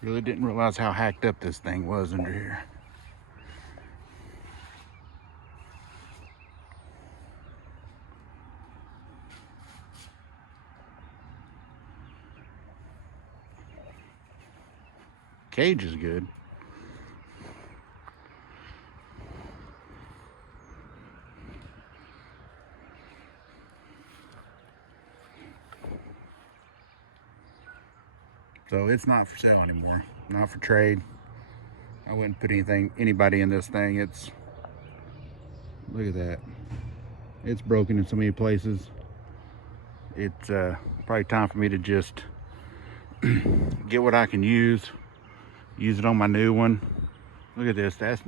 Really didn't realize how hacked up this thing was under here. Cage is good. So it's not for sale anymore. Not for trade. I wouldn't put anybody in this thing. Look at that. It's broken in so many places. It's probably time for me to just get what I can use it on my new one. Look at this. That's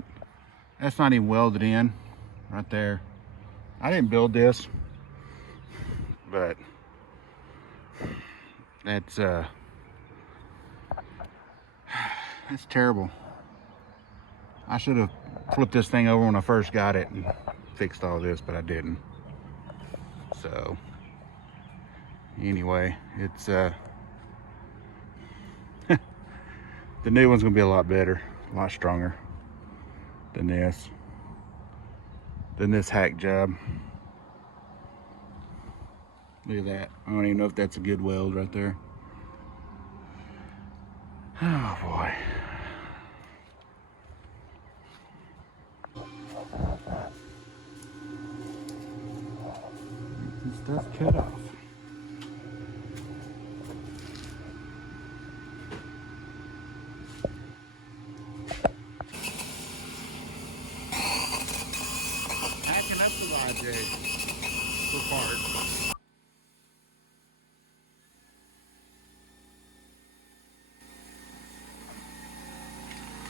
not even welded in right there. I didn't build this, but that's terrible. I should have flipped this thing over when I first got it and fixed all this, but I didn't. So anyway, it's the new one's gonna be a lot better, a lot stronger than this hack job. Look at that. I don't even know if that's a good weld right there. Oh boy. This stuff cut off. Hacking up the YJ for parts.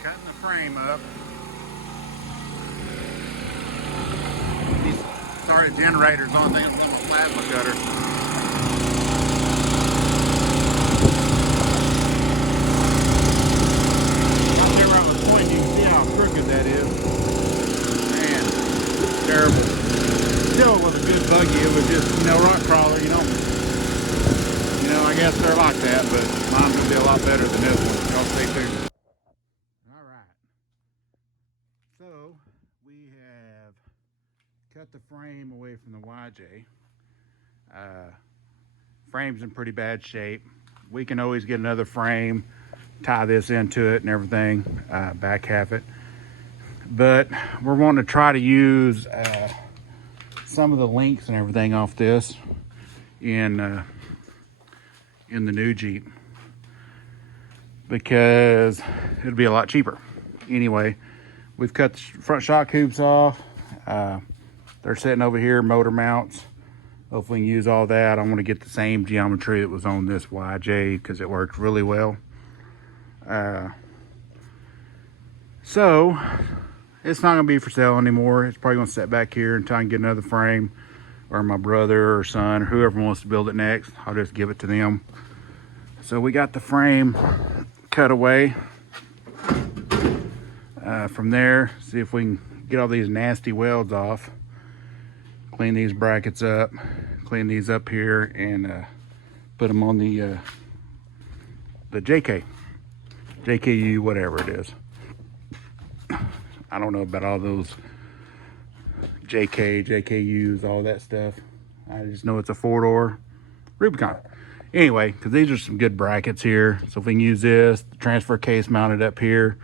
Cutting the frame up. These started generators on these little plasma cutter. Out there where I was pointing, you can see how crooked that is. Man, it's terrible. Still, it was a good buggy. It was just, rock crawler, I guess they're like that, but mine's gonna be a lot better than this one. Y'all stay tuned. All right. So we have cut the frame away from the YJ. Frame's in pretty bad shape. We can always get another frame, tie this into it and everything, back half it. But we're wanting to try to use some of the links and everything off this in the new Jeep, because it'll be a lot cheaper. Anyway, we've cut the front shock hoops off. They're sitting over here, motor mounts. Hopefully we can use all that. I want to get the same geometry that was on this YJ because it worked really well. So it's not going to be for sale anymore. It's probably going to sit back here until I can get another frame, or my brother or son or whoever wants to build it next. I'll just give it to them. So we got the frame cut away. From there, see if we can get all these nasty welds off. Clean these brackets up, clean these up here, and put them on the JKU, whatever it is. I don't know about all those JKUs, all that stuff. I just know it's a 4-door Rubicon. Anyway, because these are some good brackets here. So if we can use this, the transfer case mounted up here,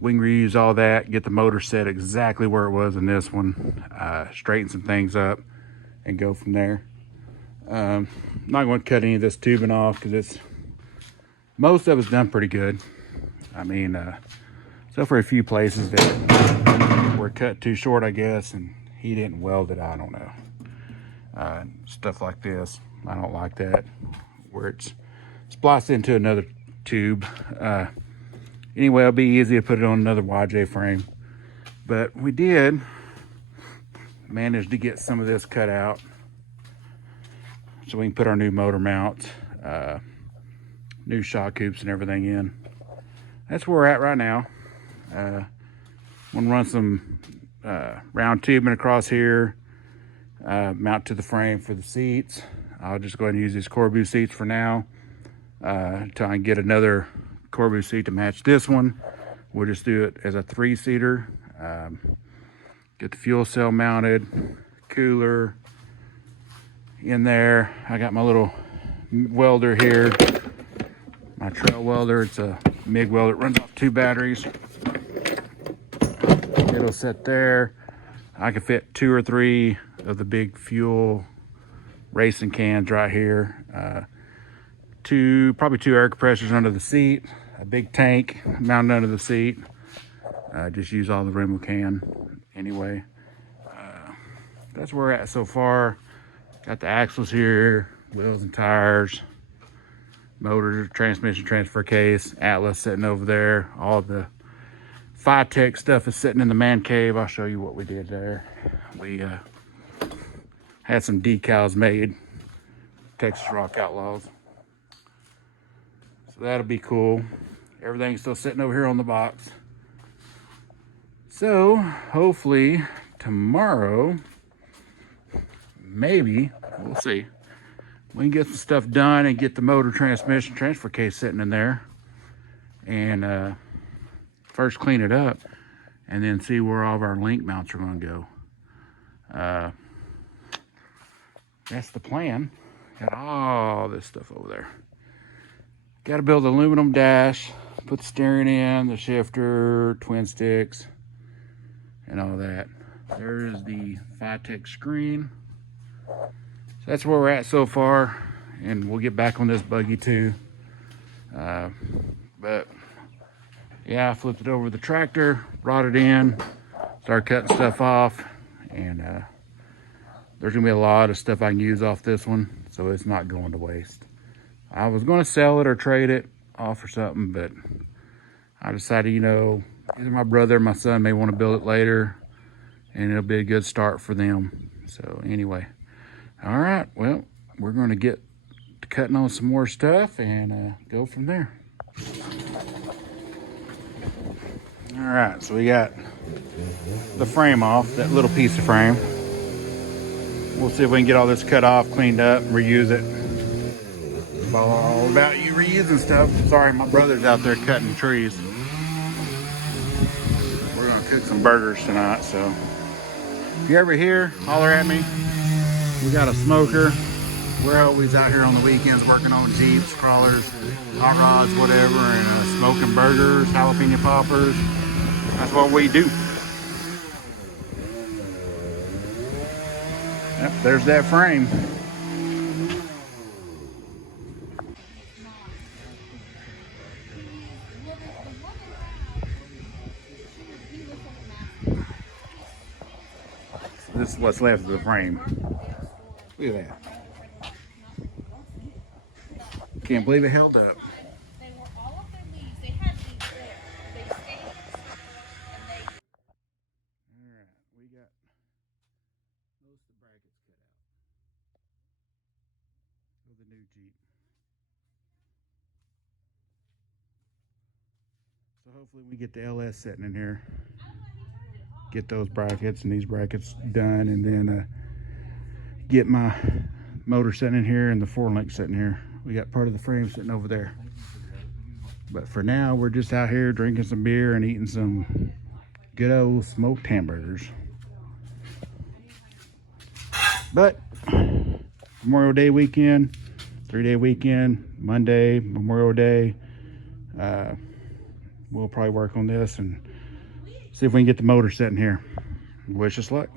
we can reuse all that, get the motor set exactly where it was in this one, straighten some things up, and go from there. I'm not going to cut any of this tubing off because most of it's done pretty good. I mean, except for a few places that were cut too short, I guess, and he didn't weld it. I don't know. Stuff like this, I don't like that, where it's spliced into another tube. Anyway, it'll be easy to put it on another YJ frame. But we did manage to get some of this cut out so we can put our new motor mounts, new shock hoops and everything in. That's where we're at right now. I'm gonna run some round tubing across here, mount to the frame for the seats. I'll just go ahead and use these Corbu seats for now until I can get another Corbu seat to match this one. We'll just do it as a 3-seater. Get the fuel cell mounted, cooler in there. I got my little welder here, my trail welder. It's a MIG welder. It runs off 2 batteries. It'll sit there. I can fit 2 or 3 of the big fuel racing cans right here. Probably 2 air compressors under the seat, a big tank mounted under the seat. Just use all the room we can anyway. That's where we're at so far. Got the axles here, wheels and tires, motor, transmission, transfer case, Atlas sitting over there. All the Tech stuff is sitting in the man cave. I'll show you what we did there. We had some decals made, Texas Rock Outlaws. So that'll be cool. Everything's still sitting over here on the box. So hopefully tomorrow, maybe, we'll see, we can get some stuff done and get the motor, transmission, transfer case sitting in there, and first clean it up and then see where all of our link mounts are going to go. That's the plan. Got all this stuff over there. Got to build the aluminum dash, put the steering in, the shifter, twin sticks, and all that. There's the Tech screen. So that's where we're at so far, and we'll get back on this buggy too. But yeah, I flipped it over the tractor, brought it in, started cutting stuff off, and there's gonna be a lot of stuff I can use off this one, so it's not going to waste. I was gonna sell it or trade it off or something, but I decided, you know, either my brother or my son may want to build it later, and it'll be a good start for them. So anyway, all right, well, we're gonna get to cutting on some more stuff and go from there. All right, so we got the frame off, that little piece of frame. We'll see if we can get all this cut off, cleaned up, and reuse it. It's all about you reusing stuff. Sorry, my brother's out there cutting trees. We're gonna cook some burgers tonight, so if you're ever here, holler at me. We got a smoker. We're always out here on the weekends working on Jeeps, crawlers, hot rods, whatever, and smoking burgers, jalapeno poppers. That's what we do. Yep, there's that frame. This is what's left of the frame. Look at that. Can't believe it held up. The new Jeep. So hopefully we get the LS sitting in here, get those brackets and these brackets done, and then get my motor sitting in here and the 4-link sitting here. We got part of the frame sitting over there, but for now we're just out here drinking some beer and eating some good old smoked hamburgers. But Memorial Day weekend, 3-day weekend, Monday, Memorial Day. We'll probably work on this and see if we can get the motor set in here. Wish us luck.